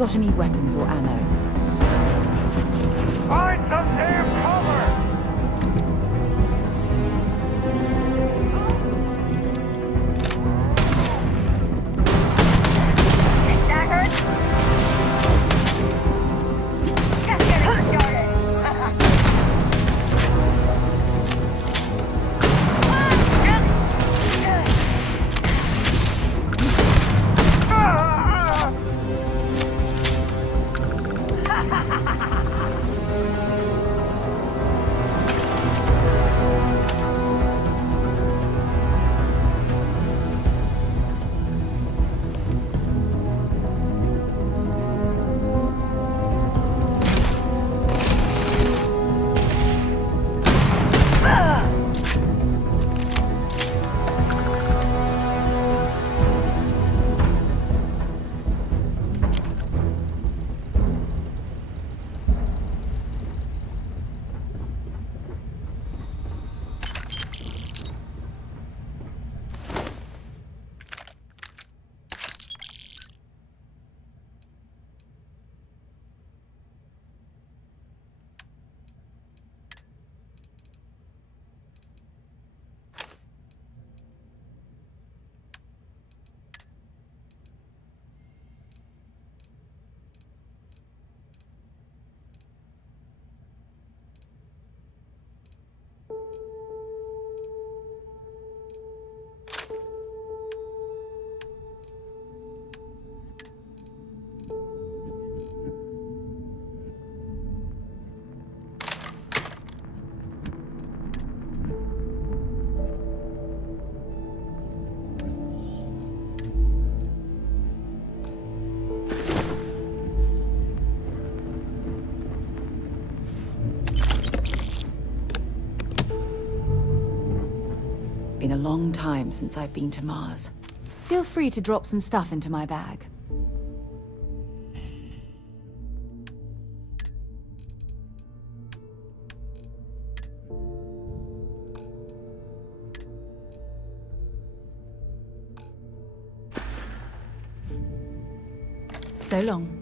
Got any weapons or ammo? Find some damn cover! That hurt? Just getting started. Been a long time since I've been to Mars. Feel free to drop some stuff into my bag. So long.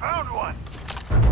Found one!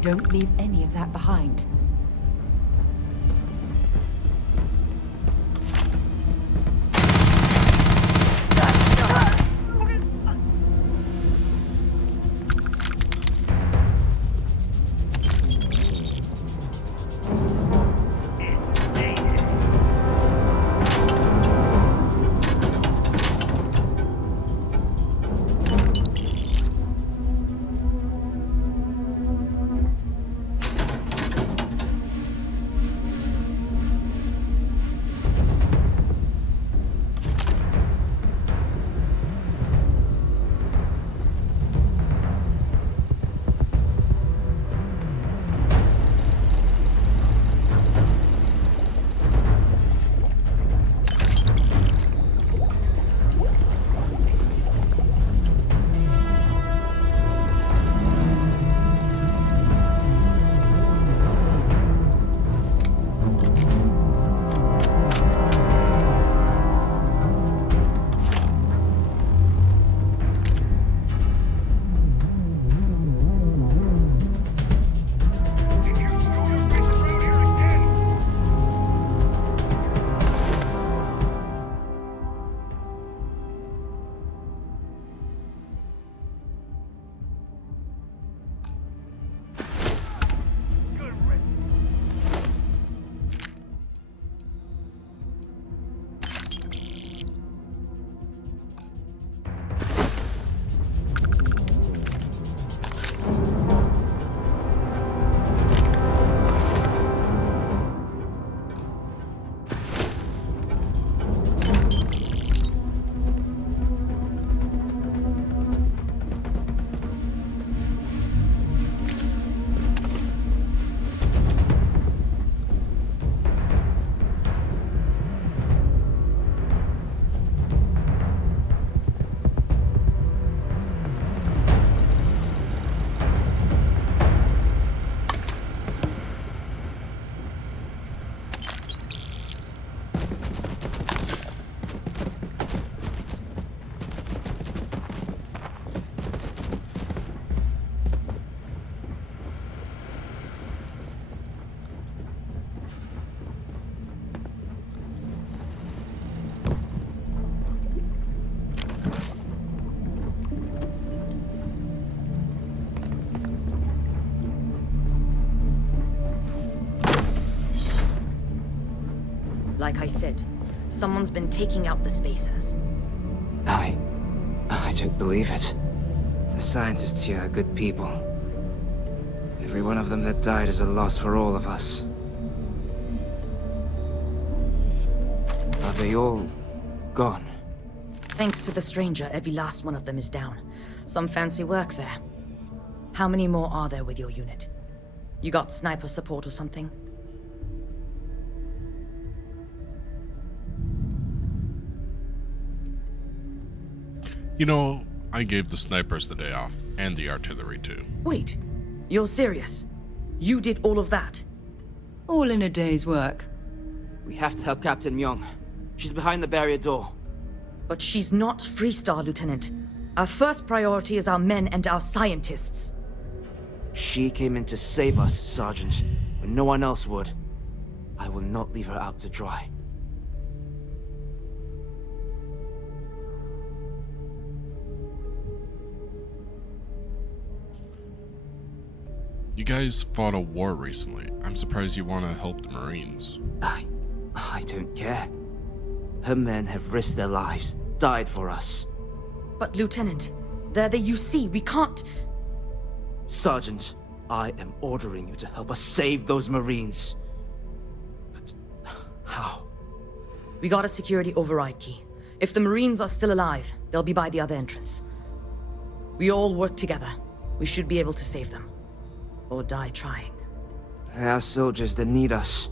Don't leave any of that behind. Like I said, someone's been taking out the spacers. I don't believe it. The scientists here are good people. Every one of them that died is a loss for all of us. Are they all gone? Thanks to the stranger, every last one of them is down. Some fancy work there. How many more are there with your unit? You got sniper support or something? You know, I gave the snipers the day off, and the artillery too. Wait, you're serious? You did all of that? All in a day's work. We have to help Captain Myung. She's behind the barrier door. But she's not Freestar, Lieutenant. Our first priority is our men and our scientists. She came in to save us, Sergeant, when no one else would. I will not leave her out to dry. You guys fought a war recently. I'm surprised you want to help the Marines. I don't care. Her men have risked their lives, died for us. But Lieutenant, they're the UC. We can't... Sergeant, I am ordering you to help us save those Marines. But how? We got a security override key. If the Marines are still alive, they'll be by the other entrance. We all work together. We should be able to save them. Or die trying. There are soldiers that need us.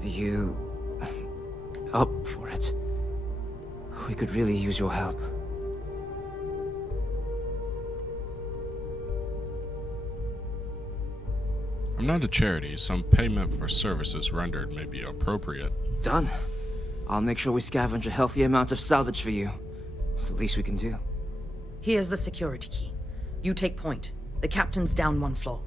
Are you up for it? We could really use your help. I'm not a charity. Some payment for services rendered may be appropriate. Done. I'll make sure we scavenge a healthy amount of salvage for you. It's the least we can do. Here's the security key. You take point. The captain's down one floor.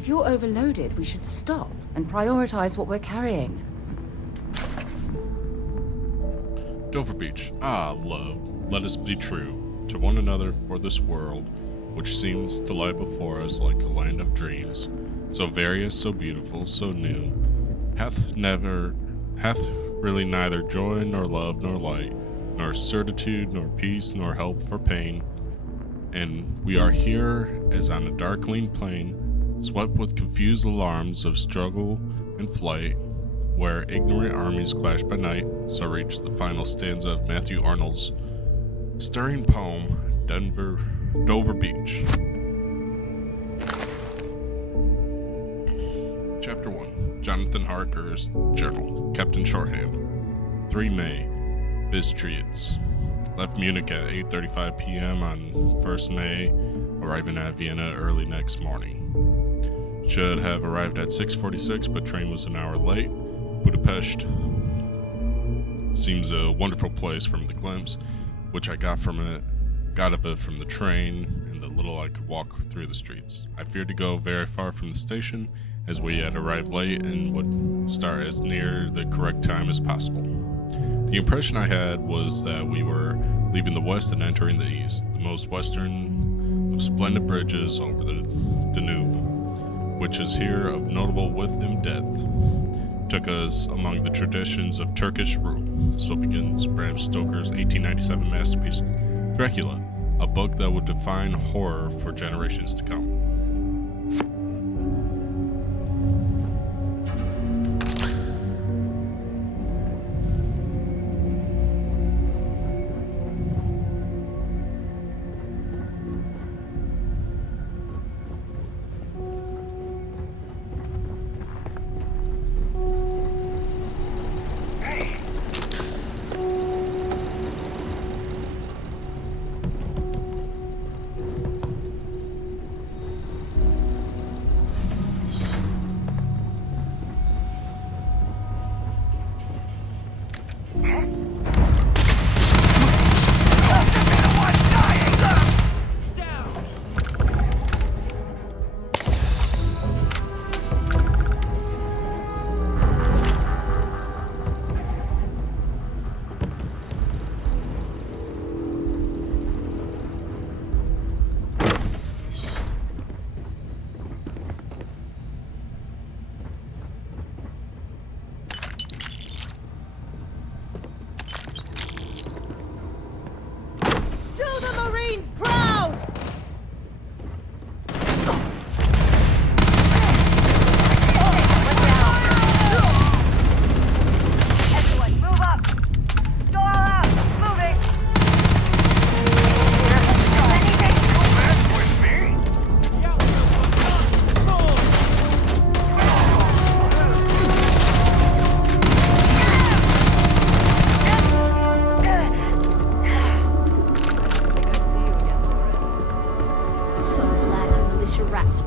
If you're overloaded, we should stop and prioritize what we're carrying. Dover Beach. Ah, love, let us be true to one another for this world, which seems to lie before us like a land of dreams, so various, so beautiful, so new, hath really neither joy, nor love, nor light, nor certitude, nor peace, nor help for pain. And we are here as on a darkling plain, swept with confused alarms of struggle and flight, where ignorant armies clash by night. So reach the final stanza of Matthew Arnold's stirring poem, Dover Beach. Chapter 1. Jonathan Harker's Journal. Captain Shorthand. 3 May. Bistritz. Left Munich at 8:35 p.m. on 1st May, arriving at Vienna early next morning. Should have arrived at 6:46, but train was an hour late. Budapest seems a wonderful place from the glimpse, which I got of it from the train and the little I could walk through the streets. I feared to go very far from the station, as we had arrived late and would start as near the correct time as possible. The impression I had was that we were leaving the west and entering the east, the most western of splendid bridges over the Danube, which is here of notable width and depth. Took us among the traditions of Turkish rule. So begins Bram Stoker's 1897 masterpiece, Dracula, a book that would define horror for generations to come.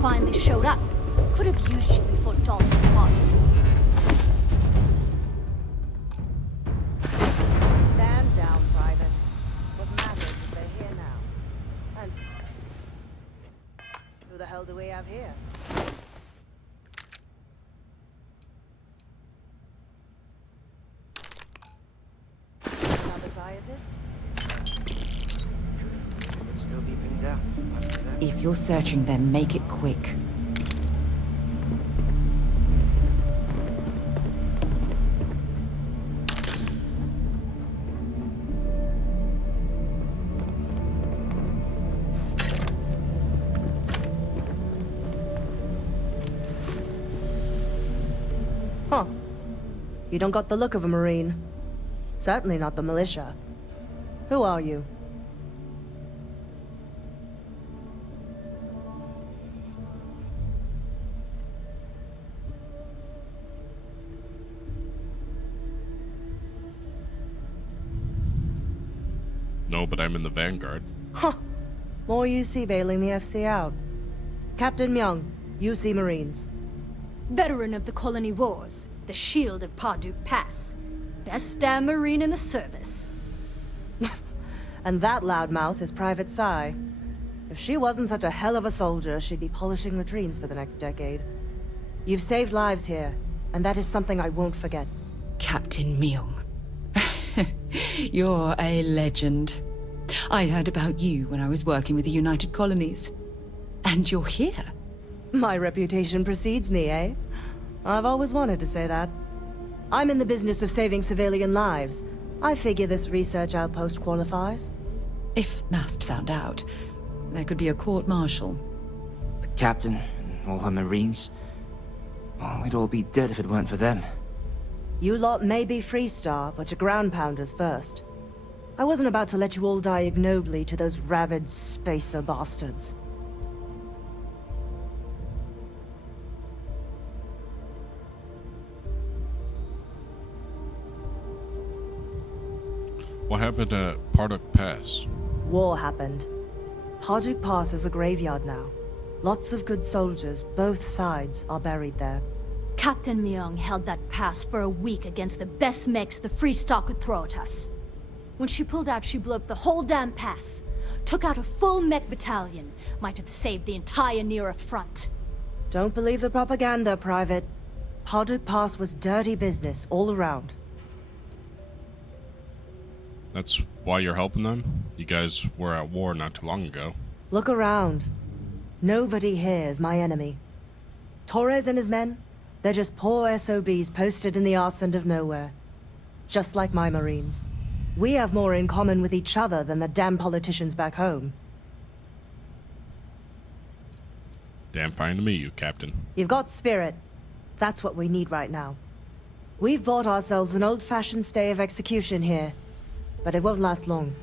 Finally showed up. Could have used you before Dalton walked. Stand down, Private. What matters is they're here now. And who the hell do we have here? Another scientist? Truth would still be pinned down after that. If you're searching, then make it quick. Huh. You don't got the look of a Marine. Certainly not the militia. Who are you? No, but I'm in the Vanguard. Huh. More UC bailing the FC out. Captain Myung, UC Marines. Veteran of the Colony Wars, the shield of Parduk Pass. Best damn Marine in the service. And that loudmouth is Private Psy. If she wasn't such a hell of a soldier, she'd be polishing latrines for the next decade. You've saved lives here, and that is something I won't forget. Captain Myung. You're a legend. I heard about you when I was working with the United Colonies. And you're here. My reputation precedes me, eh? I've always wanted to say that. I'm in the business of saving civilian lives. I figure this research outpost qualifies. If Mast found out, there could be a court-martial. The captain and all her marines. Oh, we'd all be dead if it weren't for them. You lot may be Freestar, but you're ground pounders first. I wasn't about to let you all die ignobly to those rabid spacer bastards. What happened at Parduk Pass? War happened. Parduk Pass is a graveyard now. Lots of good soldiers, both sides, are buried there. Captain Myung held that pass for a week against the best mechs the Freestar could throw at us. When she pulled out, she blew up the whole damn pass. Took out a full mech battalion. Might have saved the entire Nera front. Don't believe the propaganda, Private. Parduk Pass was dirty business all around. That's why you're helping them? You guys were at war not too long ago. Look around. Nobody here is my enemy. Torres and his men, they're just poor SOBs posted in the arse end of nowhere. Just like my Marines. We have more in common with each other than the damn politicians back home. Damn fine to me, you Captain. You've got spirit. That's what we need right now. We've bought ourselves an old-fashioned stay of execution here, but it won't last long.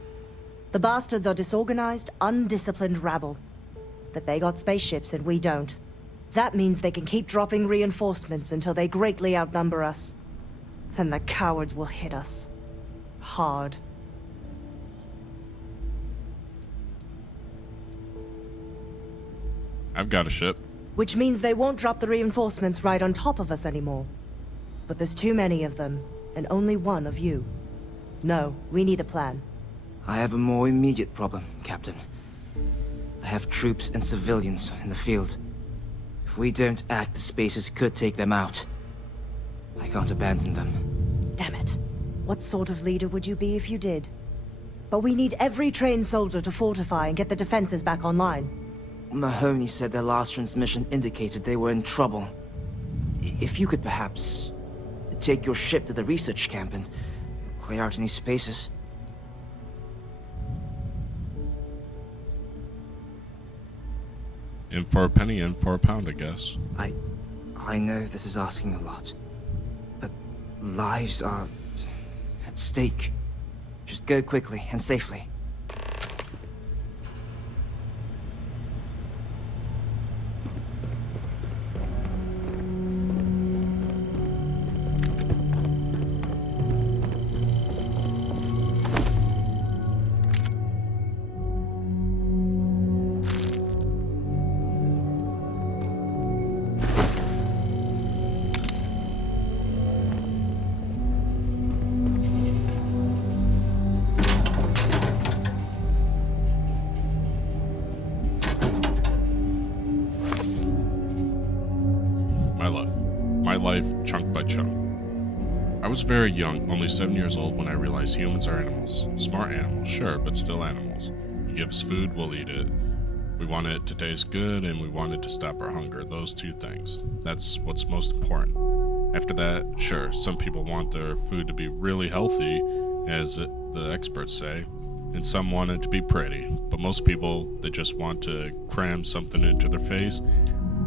The bastards are disorganized, undisciplined rabble. But they got spaceships and we don't. That means they can keep dropping reinforcements until they greatly outnumber us. Then the cowards will hit us. Hard. I've got a ship. Which means they won't drop the reinforcements right on top of us anymore. But there's too many of them, and only one of you. No, we need a plan. I have a more immediate problem, Captain. I have troops and civilians in the field. If we don't act, the Spacers could take them out. I can't abandon them. Damn it. What sort of leader would you be if you did? But we need every trained soldier to fortify and get the defenses back online. Mahoney said their last transmission indicated they were in trouble. If you could perhaps take your ship to the research camp and clear out any spaces. In for a penny, in for a pound, I guess. I know this is asking a lot, but lives are at stake. Just go quickly and safely. My life, chunk by chunk. I was very young, only 7 years old, when I realized humans are animals. Smart animals, sure, but still animals. You give us food, we'll eat it. We want it to taste good, and we want it to stop our hunger. Those two things. That's what's most important. After that, sure, some people want their food to be really healthy, as the experts say, and some want it to be pretty. But most people, they just want to cram something into their face,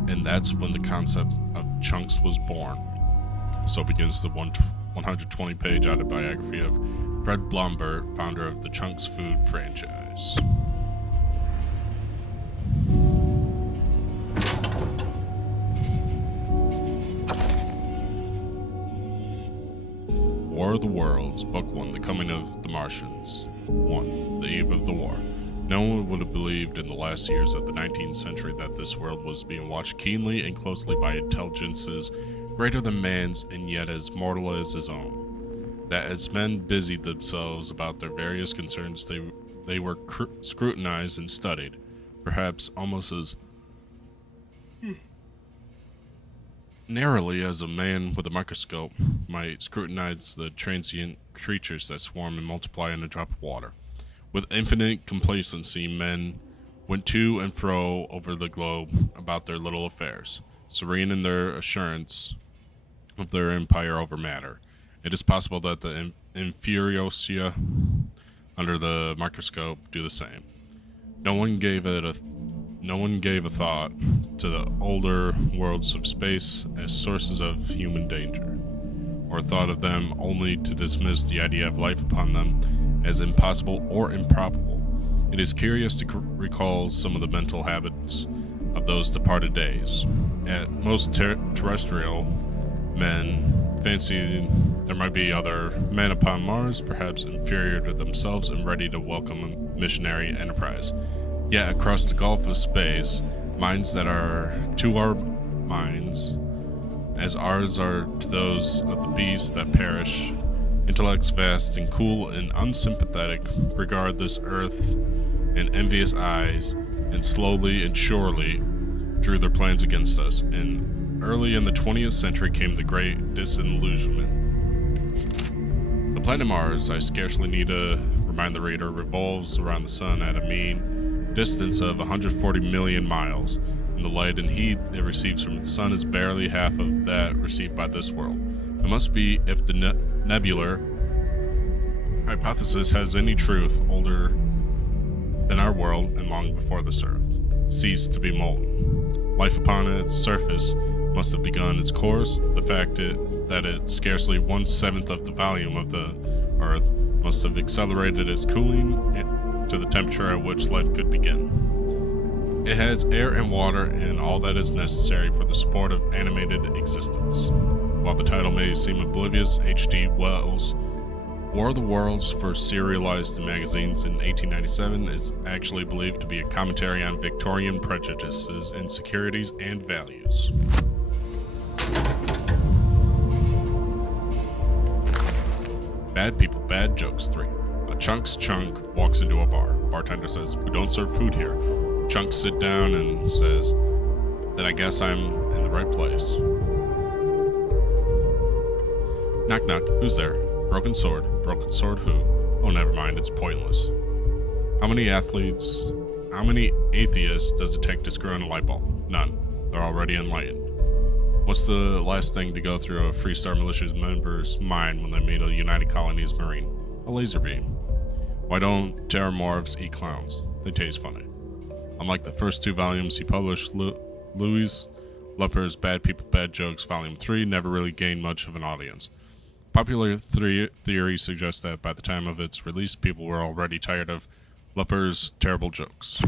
and that's when the concept of chunks was born. So begins the 120-page autobiography of Fred Blombert, founder of the Chunks Food franchise. War of the Worlds, Book 1, The Coming of the Martians. 1. The Eve of the War. No one would have believed in the last years of the 19th century that this world was being watched keenly and closely by intelligences greater than man's and yet as mortal as his own. That as men busied themselves about their various concerns, they were scrutinized and studied. perhaps almost as narrowly as a man with a microscope might scrutinize the transient creatures that swarm and multiply in a drop of water. With infinite complacency, men went to and fro over the globe about their little affairs, serene in their assurance of their empire over matter. It is possible that the Inferiosia under the microscope do the same. No one gave a thought to the older worlds of space as sources of human danger, or thought of them only to dismiss the idea of life upon them as impossible or improbable. It is curious to recall some of the mental habits of those departed days. At most terrestrial men fancied there might be other men upon Mars, perhaps inferior to themselves and ready to welcome a missionary enterprise. Yet across the gulf of space, minds that are to our minds as ours are to those of the beasts that perish, intellects vast and cool and unsympathetic, regard this earth in envious eyes, and slowly and surely drew their plans against us. And early in the 20th century came the Great Disillusionment. The planet Mars, I scarcely need to remind the reader, revolves around the sun at a mean distance of 140 million miles, and the light and heat it receives from the sun is barely half of that received by this world. It must be, if the nebular hypothesis has any truth, older than our world and long before this earth ceased to be molten. Life upon its surface must have begun its course. The fact that it scarcely 1/7 of the volume of the earth must have accelerated its cooling to the temperature at which life could begin. It has air and water and all that is necessary for the support of animated existence. While the title may seem oblivious, H.G. Wells' War of the Worlds, first serialized in magazines in 1897, is actually believed to be a commentary on Victorian prejudices, insecurities, and values. Bad People, Bad Jokes 3. A Chunk's Chunk walks into a bar. Bartender says, "We don't serve food here." Chunk sits down and says, "Then I guess I'm in the right place." Knock knock, who's there? Broken sword. Broken sword who? Oh, never mind, it's pointless. How many atheists does it take to screw in a light bulb? None. They're already enlightened. What's the last thing to go through a Freestar Militia's member's mind when they meet a United Colonies Marine? A laser beam. Why don't Terramorphs eat clowns? They taste funny. Unlike the first 2 volumes he published, Louis Lepper's Bad People, Bad Jokes Volume 3 never really gained much of an audience. Popular theory suggests that by the time of its release, people were already tired of Lepper's terrible jokes.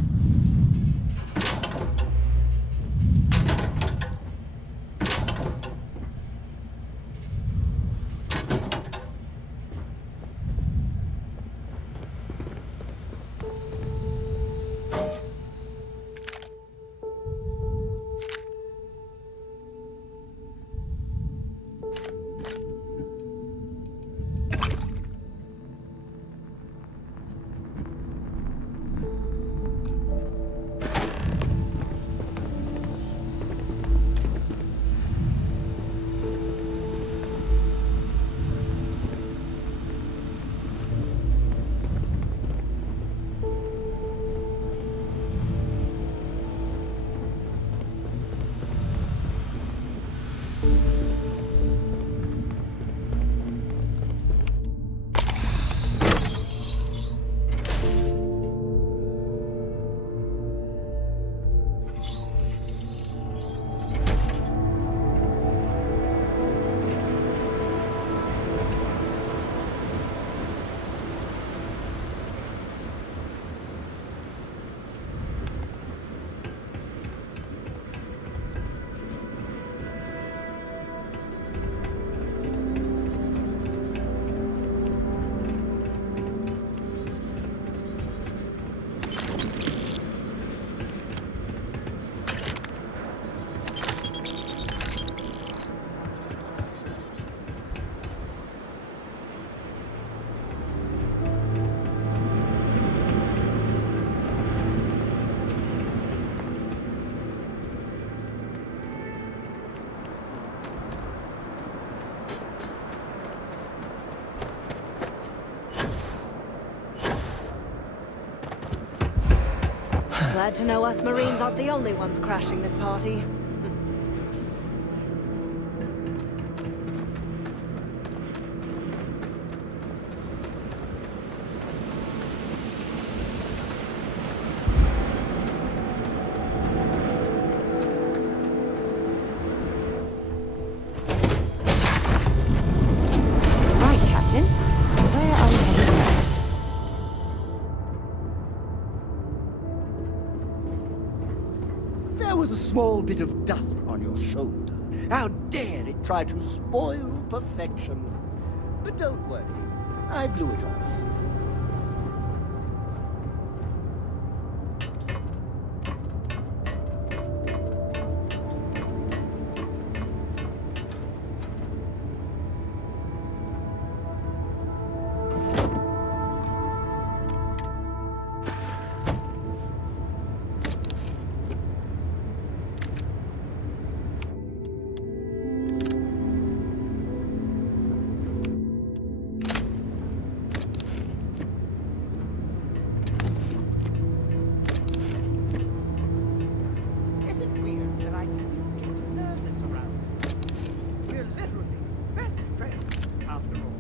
Glad to know us Marines aren't the only ones crashing this party. Right, Captain. Where are we headed next? There was a small bit of dust on your shoulder. How dare it try to spoil perfection? But don't worry, I blew it off. Is it weird that I still get nervous around you? We're literally best friends, after all.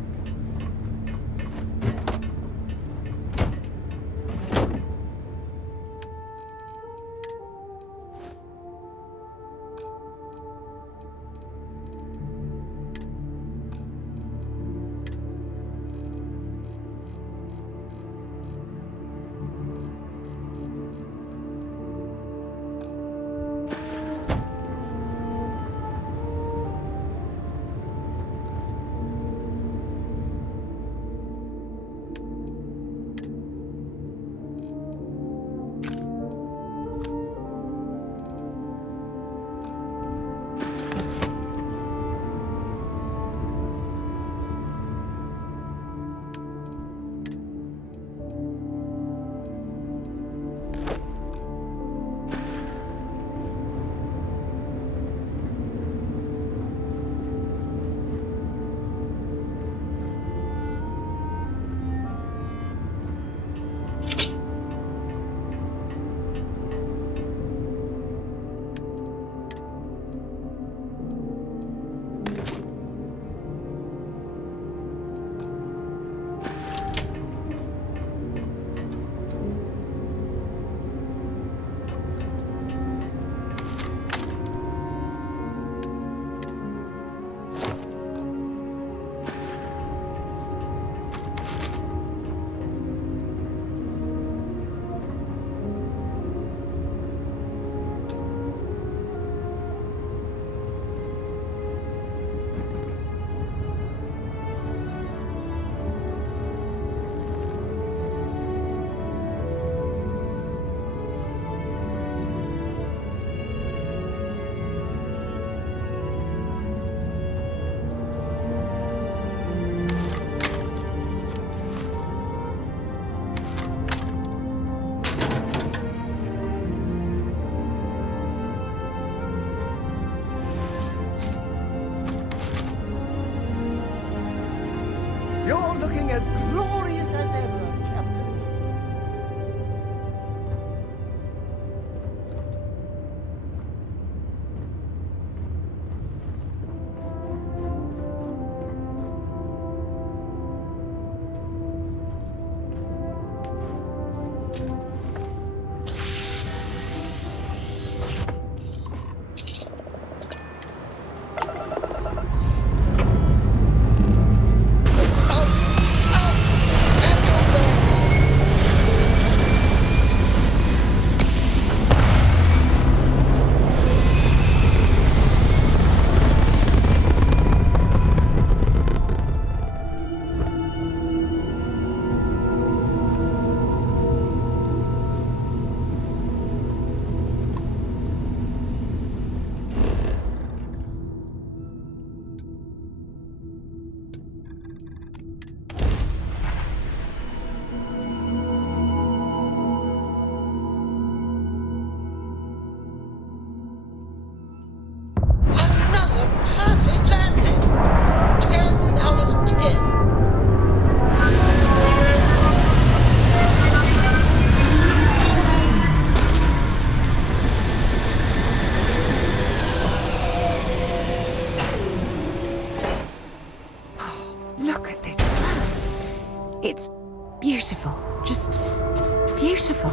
You're looking as glorious as ever, Captain. beautiful. Just beautiful.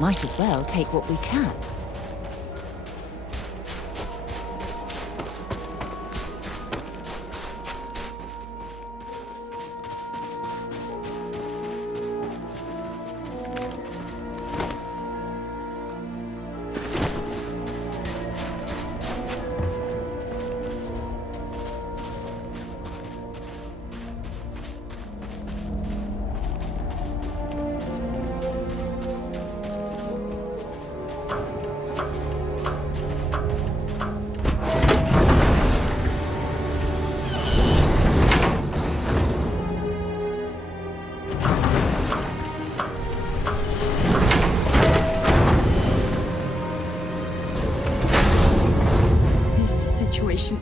Might as well take what we can.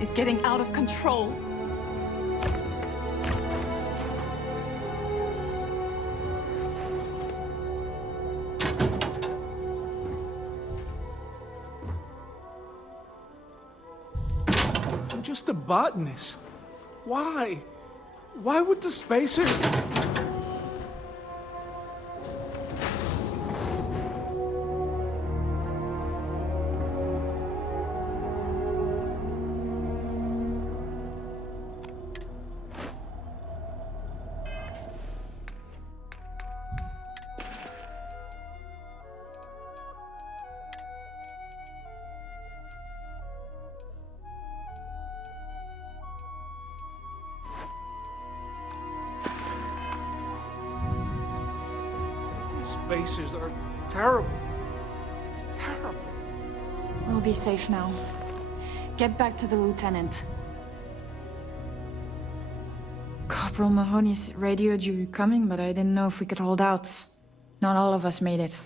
Is getting out of control. I'm just a botanist. Why? Why would the spacers... Spacers are terrible. Terrible. We'll be safe now. Get back to the lieutenant. Corporal Mahoney's radioed you coming, but I didn't know if we could hold out. Not all of us made it.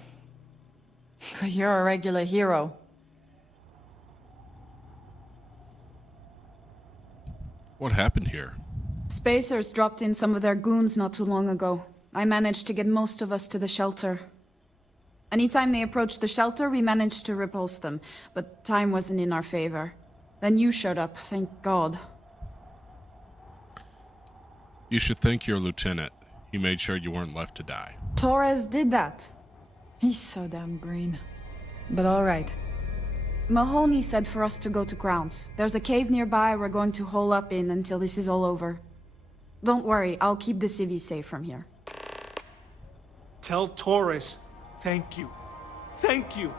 But you're a regular hero. What happened here? Spacers dropped in some of their goons not too long ago. I managed to get most of us to the shelter. Anytime they approached the shelter, we managed to repulse them, but time wasn't in our favor. Then you showed up, thank God. You should thank your lieutenant. He made sure you weren't left to die. Torres did that. He's so damn green. But alright. Mahoney said for us to go to grounds. There's a cave nearby we're going to hole up in until this is all over. Don't worry, I'll keep the civvies safe from here. Tell Torres, thank you. Thank you.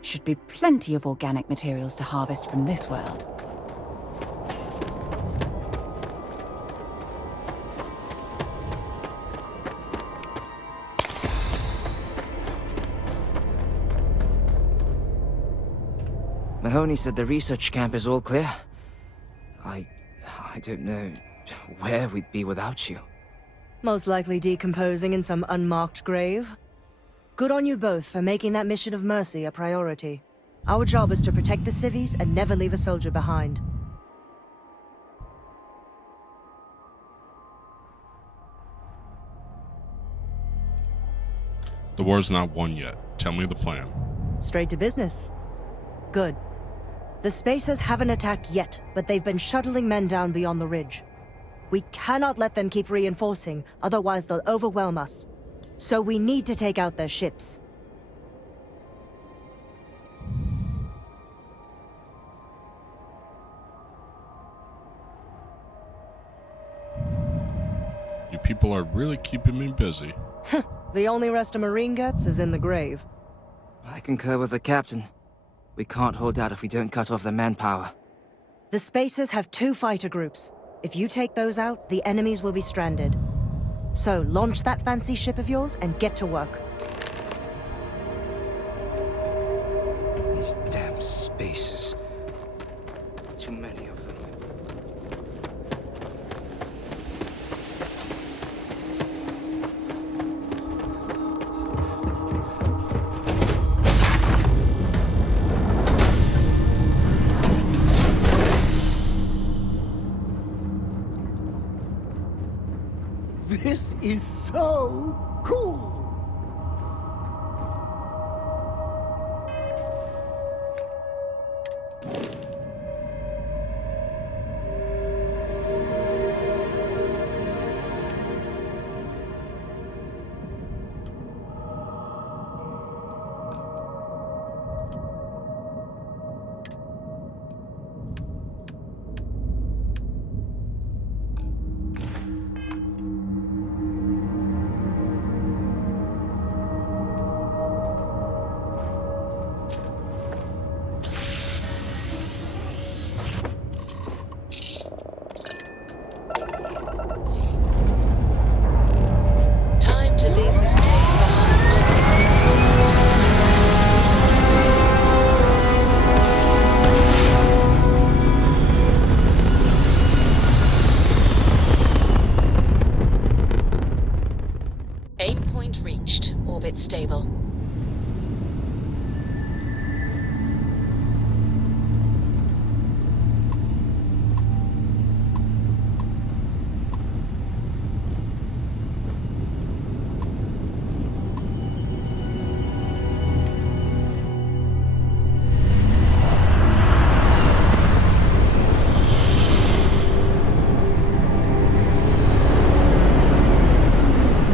Should be plenty of organic materials to harvest from this world. Mahoney said the research camp is all clear. I don't know where we'd be without you. Most likely decomposing in some unmarked grave. Good on you both for making that mission of mercy a priority. Our job is to protect the civvies and never leave a soldier behind. The war's not won yet. Tell me the plan. Straight to business. Good. The Spacers haven't attacked yet, but they've been shuttling men down beyond the ridge. We cannot let them keep reinforcing, otherwise they'll overwhelm us. So we need to take out their ships. You people are really keeping me busy. The only rest a Marine gets is in the grave. I concur with the captain. We can't hold out if we don't cut off their manpower. The Spacers have 2 fighter groups. If you take those out, the enemies will be stranded. So, launch that fancy ship of yours and get to work. These damn spaces. Too many of them. This is so cool! Time to leave this place behind. Aim point reached. Orbit stable.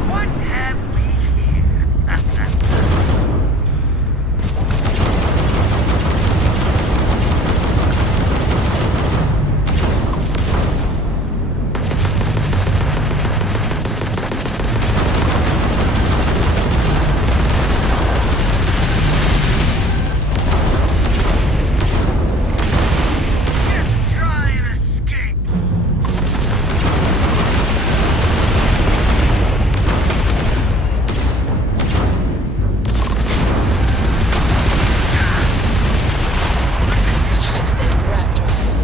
What have we here? Just try and escape. Attack their grab drive.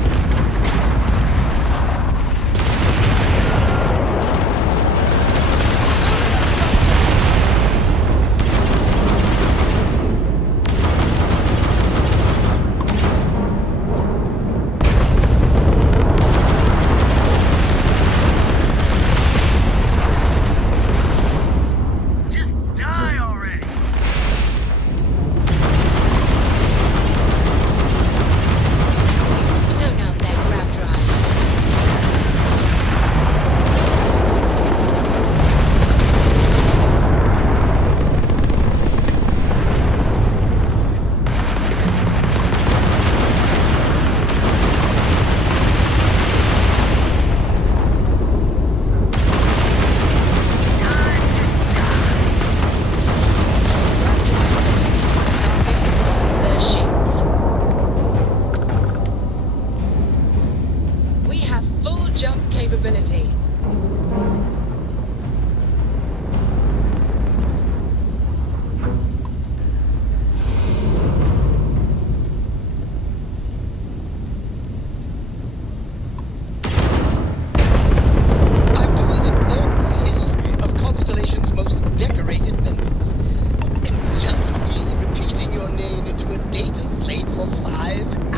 Just die already. Blown out their grab drive. Grab drive down. Target lost their shields. We have full jump capability. I'm doing an oral history of Constellation's most decorated members. It's just me repeating your name into a data slate for 5